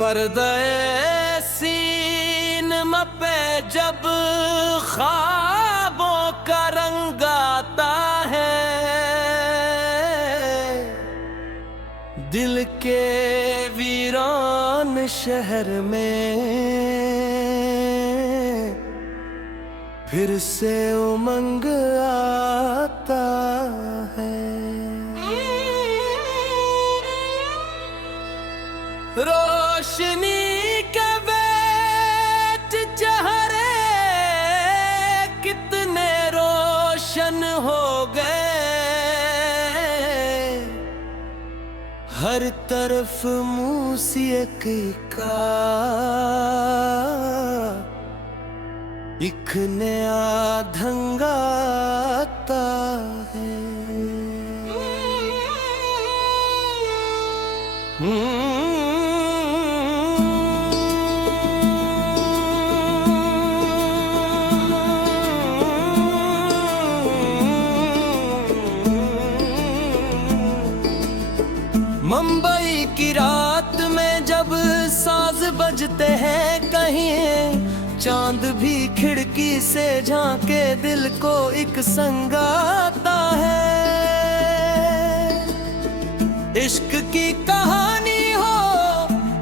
पर्दे सीनमा पे जब ख्वाबों का रंग आता है, दिल के वीरान शहर में फिर से उमंग आता है। रोशनी के बेच चेहरे कितने रोशन हो गए, हर तरफ मूसियकी का एक नया ढंग आता है। मुंबई की रात में जब साज बजते हैं कहीं, चांद भी खिड़की से झांके दिल को एक संग आता है। इश्क की कहानी हो,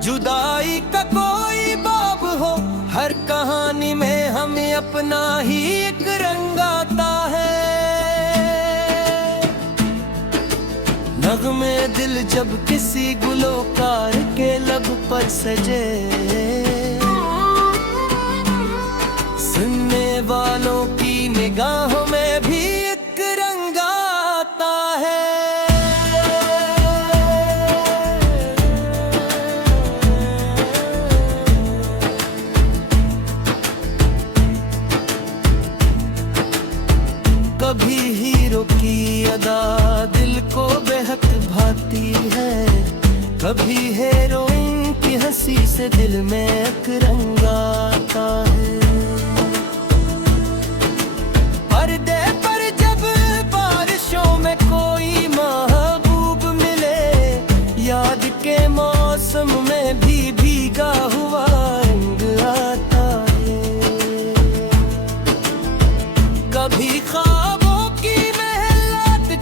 जुदाई का कोई बाब हो, हर कहानी में हमें अपना ही एक रंग आता है। नगमे दिल जब किसी गुलकार के लब पर सजे, सुनने वालों की निगाहों में भी एक रंग आता है। कभी हीरो की अदा दिल को बेहद भाती है, कभी हीरोइन की हंसी से दिल में एक रंग आता है। पर्दे पर जब बारिशों में कोई महबूब मिले, याद के मौसम में भी भीगा हुआ रंग आता है। कभी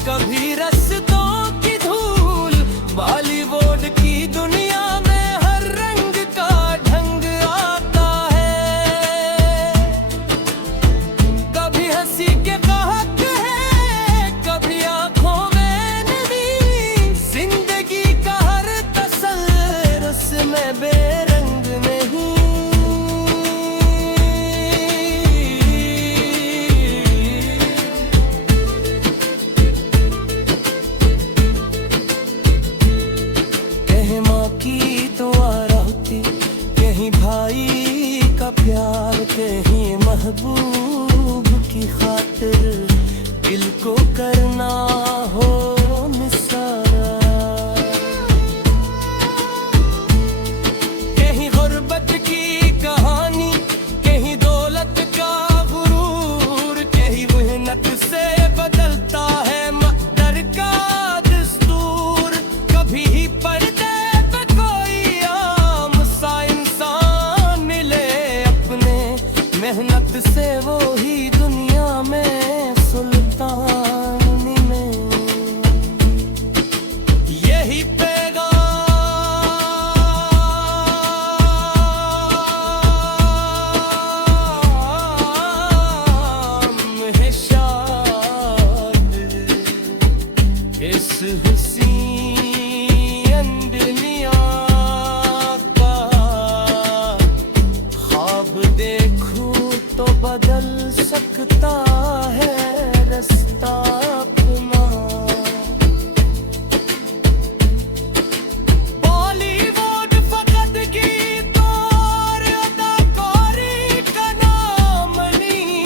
कभी रस्तों की धूल, बॉलीवुड की दुनिया में हर रंग का ढंग आता है। कभी हंसी के कहक है, कभी आंखों में नमी, जिंदगी का हर तसल्लुल उसमें बेरंग नहीं। की तो आरती कहीं भाई का प्यार, कहीं महबूब की खातिर दिल को करना हो निसारा। कहीं गुर्बत की कहानी, कहीं दौलत का गुरूर, कहीं मेहनत से बदलता है मकदर का दस्तूर। कभी ही पर्दे मेहनत से वो ही दुनिया में सुल्तानी में, यही पैगाम है शायद इस हुस्न दुनिया का। ख्वाब देखूं तो बदल सकता है रास्ता अपना। बॉलीवुड फकत गीत और अदाकारी का नाम नहीं,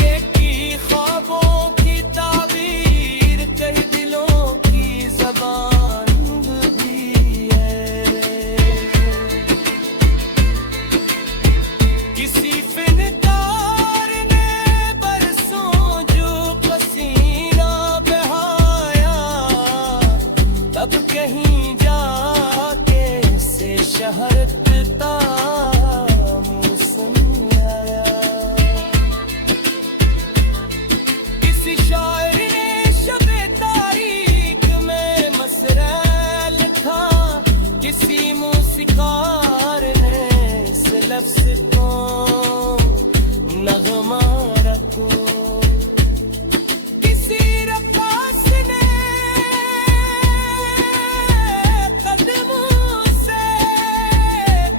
ये की ख्वाबों की नफ्स को नगमा रखो। किसी रकास ने कदमों से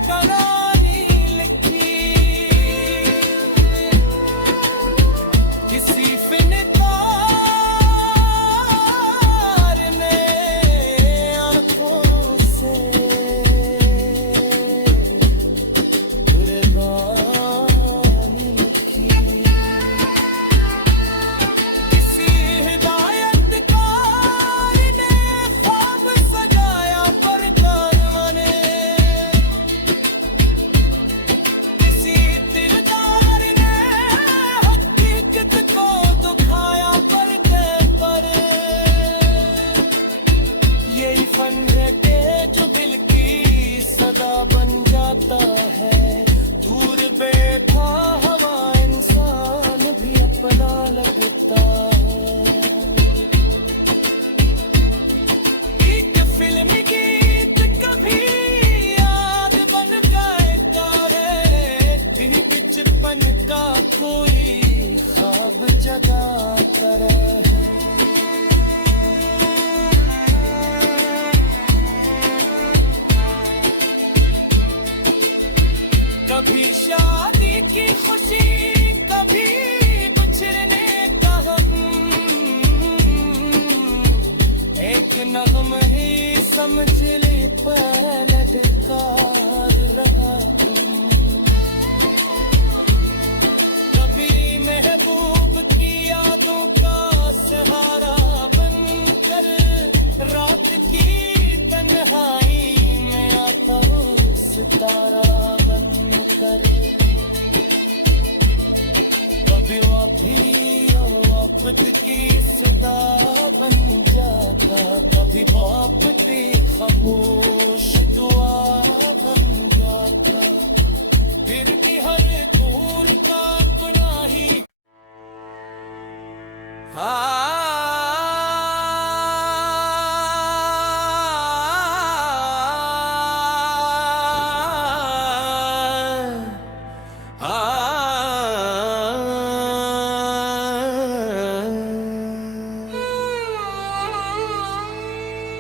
कहानी लिखी, किसी फिनकार ने आंखों से कुर्बानी लिखी, किसी हिदायतकार ने ख्वाब सजाया पर कारवाने, किसी दिलदार ने हकीकत को दुखाया पर्दे पर। यही फन है कि जो दिल की सदा बन जाता है, दूर बैठा हवा इंसान भी अपना लगता है। एक फिल्म गीत कभी याद बन जाता है, फिर बचपन का कोई ख्वाब जगाता रहे। कभी शादी की खुशी, कभी बिछड़ने का गम, एक नगम ही समझ ले पलटकार रहा तुम। कभी महबूब की यादों का सहारा बनकर, रात की तन्हाई में आता हूँ सितारा बनकर। कभी वापी वापत की सदा बन जाता, कभी वापती खामोश दुआ बन जाता, फिर भी हर दूर का गुनाही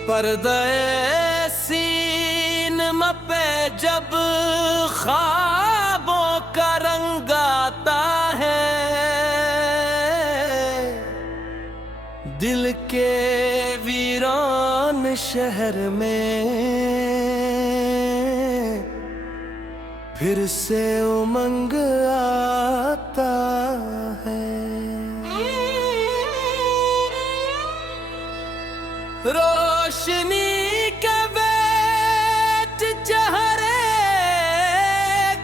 पर्दे सीनमा पे जब ख्वाबों का रंग आता है, दिल के वीरान शहर में फिर से उमंग आता है। रोशनी के बेच चेहरे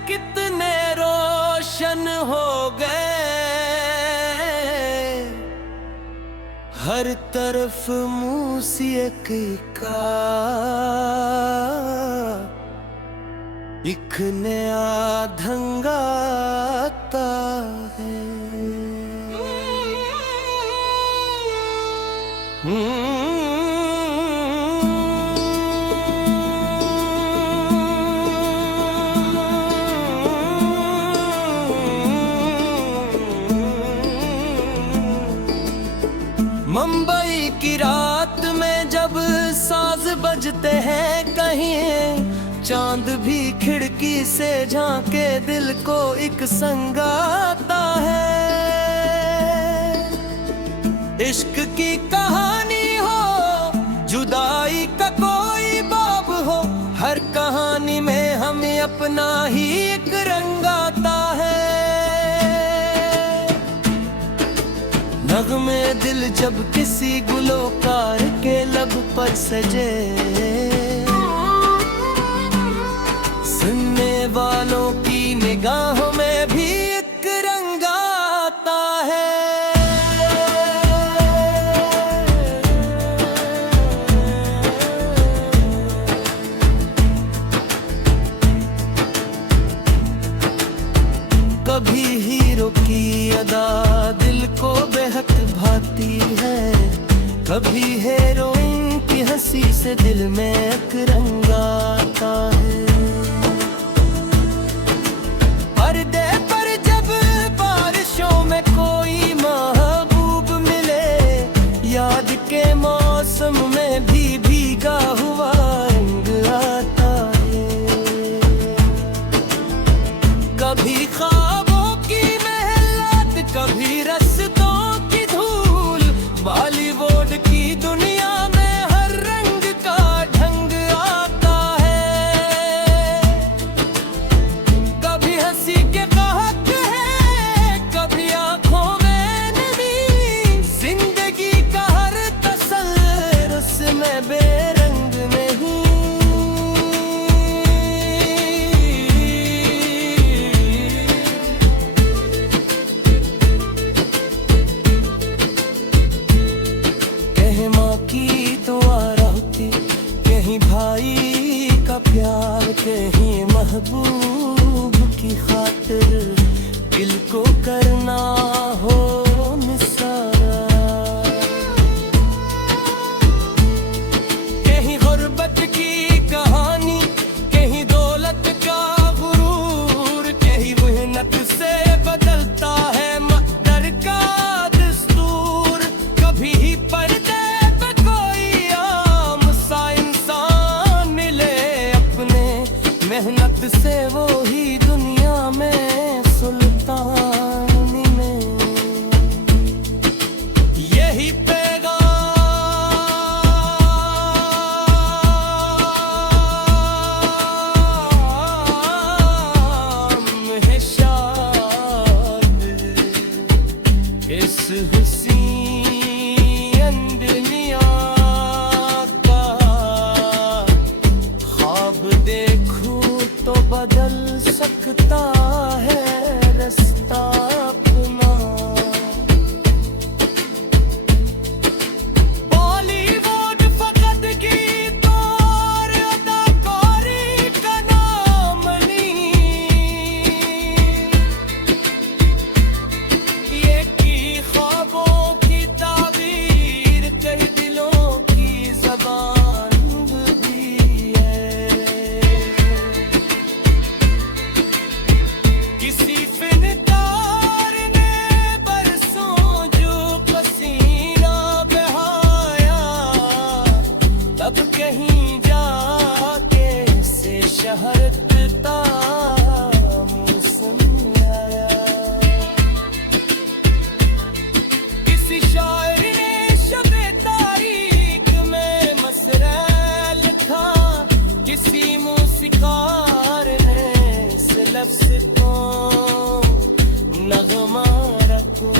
कितने रोशन हो गए, हर तरफ मूसियत का एक नया ढंगा आता है। मुंबई की रात में जब साज बजते हैं कहीं, चांद भी खिड़की से झांके दिल को एक संग आता है। इश्क की कहानी हो, जुदाई का कोई बाब हो, हर कहानी में हमें अपना ही एक रंग आता है। नगमे दिल जब किसी गुलकार के लब पर सजे, सुनने वालों की निगाहों में भी एक रंग आता है। कभी हीरो की अदा दिल को बेहद भाती है, कभी हीरोइन की हंसी से दिल में एक रंग आता है। महबूब की खातिर दिल को करना हो निसारा। कहीं गुर्बत की कहानी, कहीं दौलत का गुरूर, कहीं मेहनत से बदलता है मकदर का दस्तूर। कभी ही पर्दे पे कोई आम सा इंसान मिले, अपने मेहनत से वो ही दुनिया में सुल्तानी में। यही पैगाम है शायद इस हुस्न दुनिया का। ख्वाब देखूं तो बदल सकता है रास्ता अपना। बॉलीवुड फकत गीत और अदाकारी का नाम नहीं, ये की ख्वाबों की ताबीर कई दिलों की ज़बान भी है। किसी फिनकार ने बरसों जो पसीना बहाया, तब कहीं जाके से शहरत का मौसम आया। किसी शायर ने शबे तारीख में मसरा लिखा, किसी मौसीकार ने इस लफ्ज़ को नगमा रखो।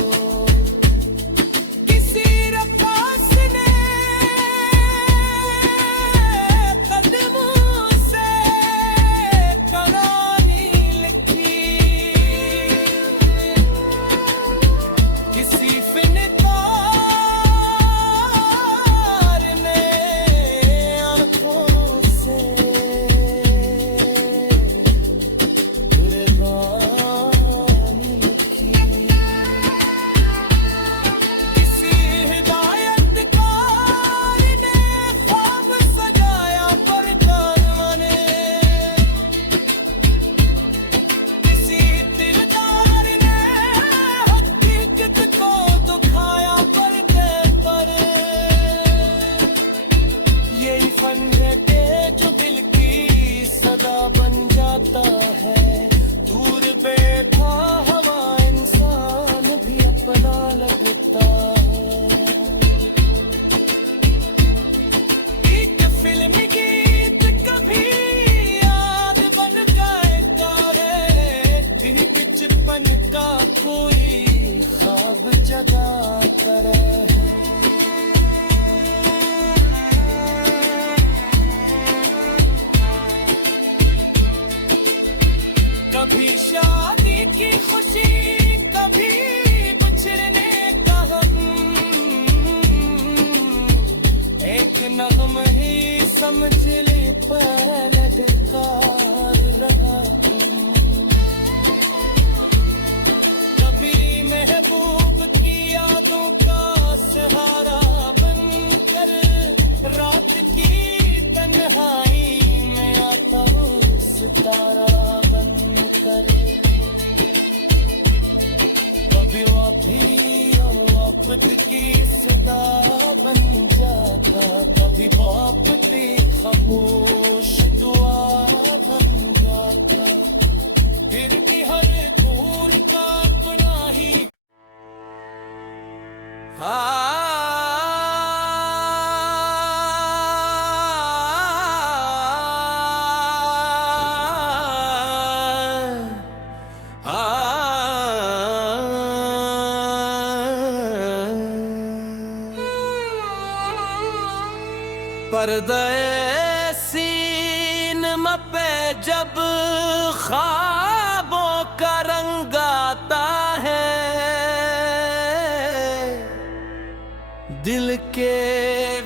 किसी रक़ास ने कदमों से कहानी लिखी, किसी फिनकार ने आँखों से कुर्बानी लिखी। किसी हिदायतकार ने ख्वाब सजाया पर कारवाने, किसी दिलदार ने हकीकत को दुखाया पर बेहतर। यही फन है कि जो दिल की सदा बन जाता है, दूर बैठा हवा इंसान भी अपना लगता है। एक फिल्म गीत कभी याद बन जाता है, फिर बचपन का कोई ख्वाब जगाता है। कभी शादी की खुशी, कभी बिछड़ने का गम, एक नगम ही समझ ले पलटकार रहा। कभी महबूब की यादों का सहारा बनकर, रात की तन्हाई में आता हूँ सितारा बनकर। कभी भी वक्त की सदा बन जाता, कभी मोहब्बती खामोश दुआ बन जाता। फिर भी हर दूर का अपना ही पर्दे सीनमा पे जब ख्वाबों का रंग आता है, दिल के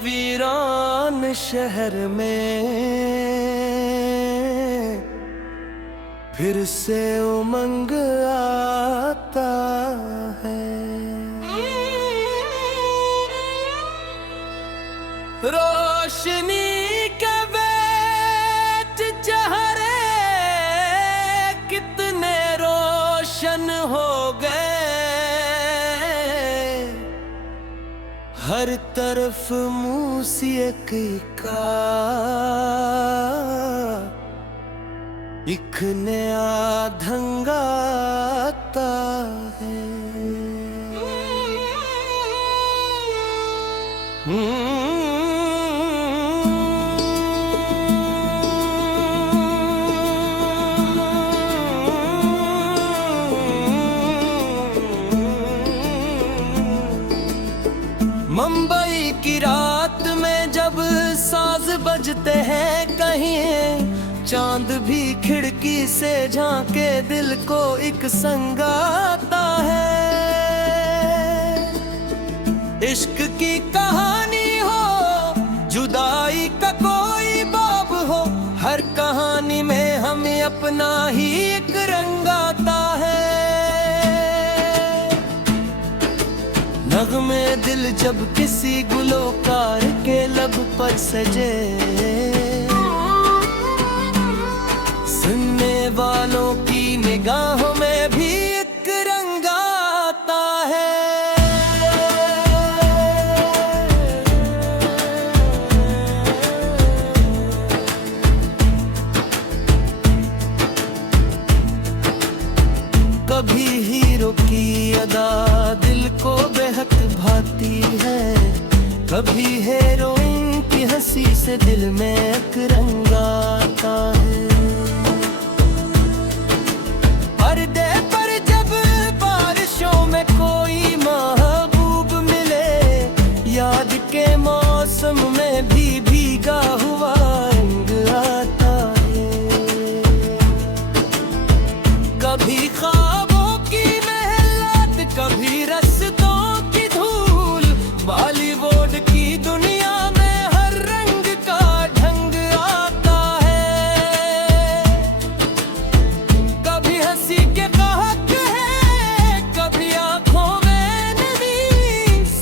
वीरान शहर में फिर से उमंग आता है। रोशनी के बेच चेहरे कितने रोशन हो गए, हर तरफ मूसियकी का एक नया ढंग आता है। मुंबई की रात में जब साज बजते हैं कहीं, चांद भी खिड़की से झांके दिल को एक संग आता है। इश्क की कहानी हो, जुदाई का कोई बाब हो, हर कहानी में हमें अपना ही एक रंग आता है। नगमे दिल जब किसी गुलकार के लब पर सजे, सुनने वालों की निगाहों में भी एक रंग आता है। कभी हीरो की अदा दिल को बेहद भाती है, कभी हीरोइन की हंसी से दिल में एक रंग आता है। पर्दे पर जब बारिशों में कोई महबूब मिले, याद के मौसम में भी भीगा हुआ रंग आता है। कभी ख्वाबों की महलात, कभी रस्तों की धूल, बॉलीवुड की दुनिया में हर रंग का ढंग आता है। कभी हंसी के कहक है, कभी आंखों में नमी,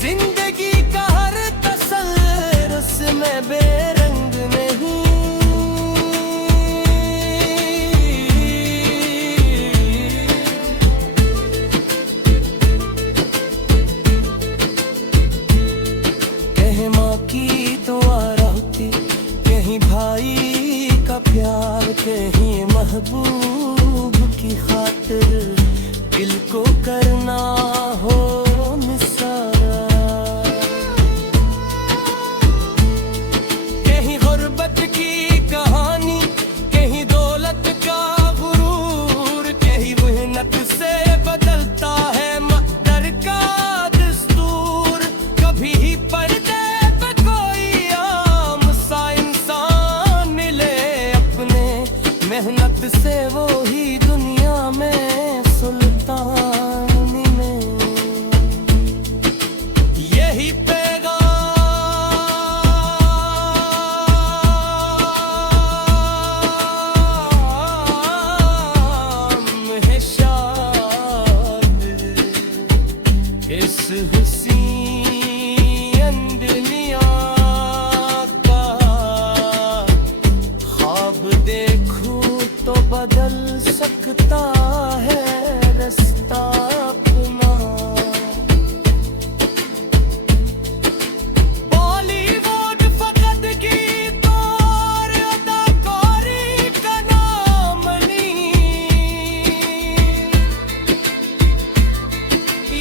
जिंदगी का हर तसल्लुर उसमें बेरंग नहीं। कहीं माँ की दुआ रहती, कहीं भाई का प्यार, कहीं महबूब की खातिर दिल को करना हो निसारा। कहीं गुर्बत की कहानी, कहीं दौलत का गुरूर, कहीं मेहनत से बदलता है मकदर का दस्तूर। कभी पर्दे पे कोई आम सा इंसान मिले, अपने मेहनत से वो ही दुनिया में सुल्तानी में। यही पैगाम है शायद इस हुस्न दुनिया का। ख्वाब देखूं तो बदल सकता है रास्ता अपना। बॉलीवुड फकत गीत और अदाकारी का नाम नहीं,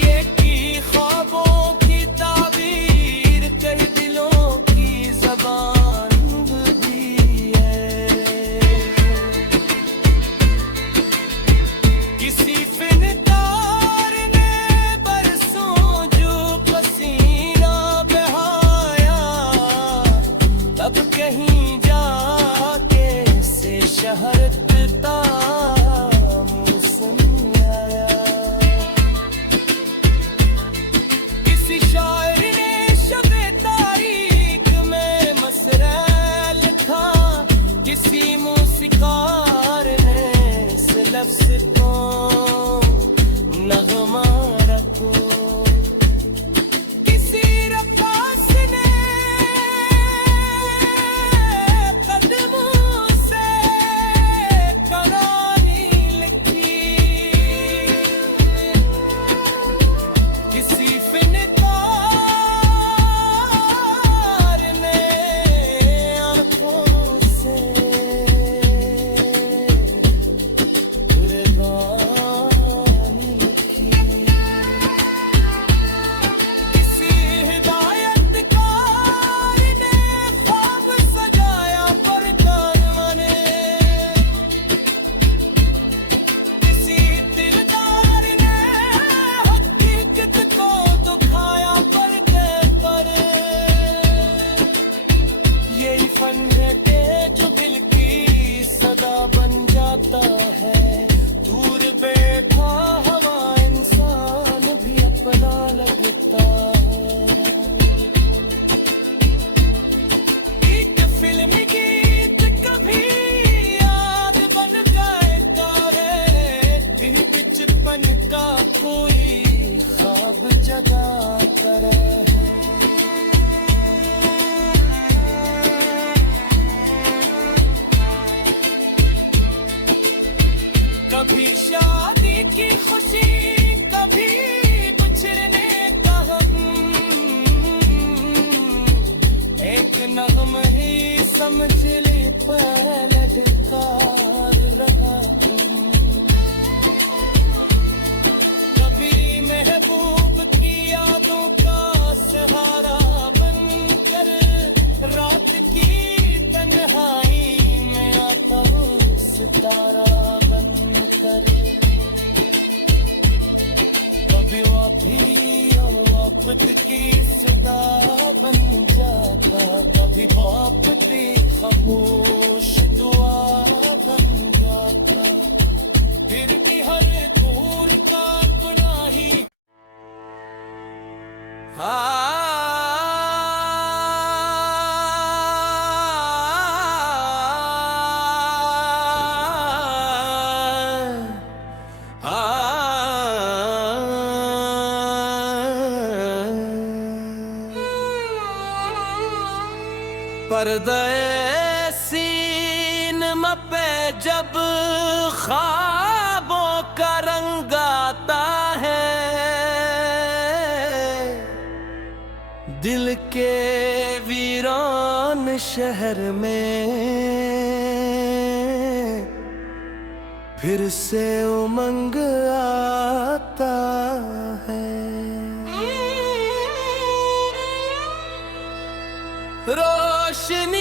ये की ख्वाबों की ताबीर कई दिलों की ज़बान भी है। किसी फिनकार को नगमा रखो किसी रकास ने कदमों से कहानी लिखी किसी फिनकार ने आंखों से कुर्बानी लिखी किसी हिदायतकार ने ख्वाब सजाया पर कारवाने किसी दिलदार ने हकीकत को दुखाया पर यही फन है कि जो दिल की सदा बन जाता है दूर बैठा हवा इंसान भी अपना लगता है एक फिल्म गीत कभी याद बन जाता है दिन बचपन का कोई ख्वाब जगाता है कभी शादी की खुशी कभी बिछड़ने का गम एक नगम ही समझ ले पलटकार लगा कभी महबूब की यादों का सहारा बनकर रात की तन्हाई में आता हूँ सितारा कभी भी वापस की सदा बन जाता कभी वापसी खामोश दुआ बन जाता फिर भी हर दूर का अपना ही पर्दे सीनमा पे जब ख्वाबों का रंग आता है दिल के वीरान शहर में फिर से उमंग आता है रोशनी